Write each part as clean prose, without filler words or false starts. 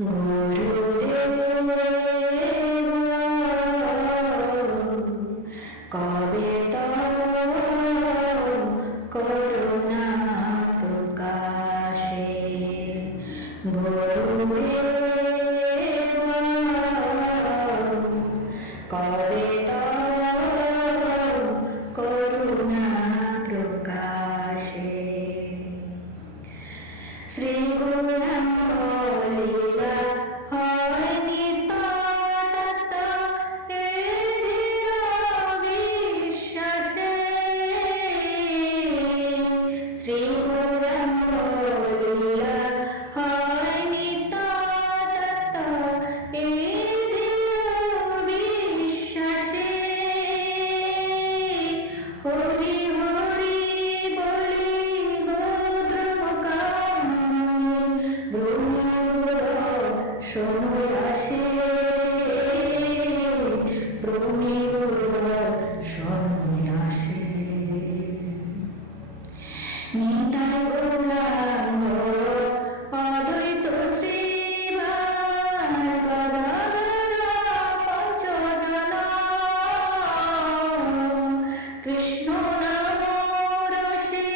গুরুদেব কবে তব করুণা প্রকাশে, গুরুদেব কবে তব করুণা প্রকাশে। শ্রী গুণলীলা হয় নিত্য তত্ত্ব এ ধীর বিশ্বাসে। শ্রী গুণলীলা হয় নিত্য তত্ত্ব এ ধীর বিশ্বাসে। হরি হরি বলি সময় আসে, সময় আসে। নিতাই গৌরাঙ্গ অদ্বৈত শ্রীবাস গদাধর পঞ্চজন, কৃষ্ণ নাম রসে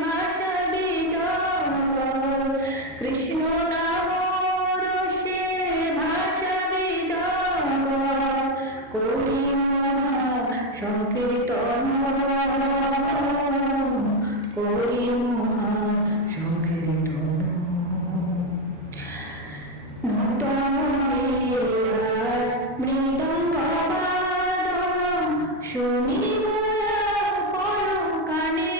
ভাষা বিজয়, কৃষ্ণ নাম করি মহা সংকীর্তন, করি মহা সংকীর্তন। নূতন মৃদঙ্গ বাদন শুনিব পরম কানে,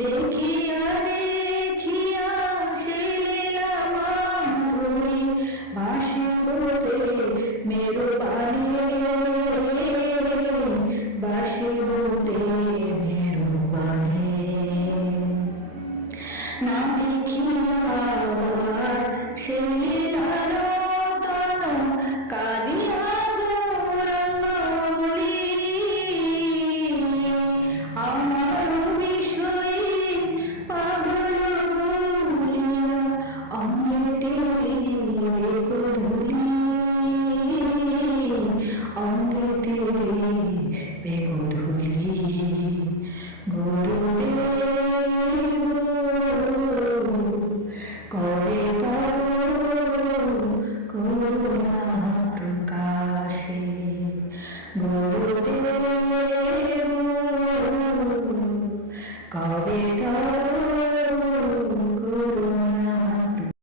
দেখিয়া দেখিয়া সেই লীলা মাধুরী বাসিব রে মেরু বাণী, বাসিব রে মেরু বাণী। না দেখিয়া আবার সেই লীলার তন কাঁদিয়া গৌরাঙ্গ বলি, আমার বিষয়ে পাগল বলিয়া অমৃতে দেবে গোধূলি, অমৃতে দেবে গোধূলি। গুরুদেব কবে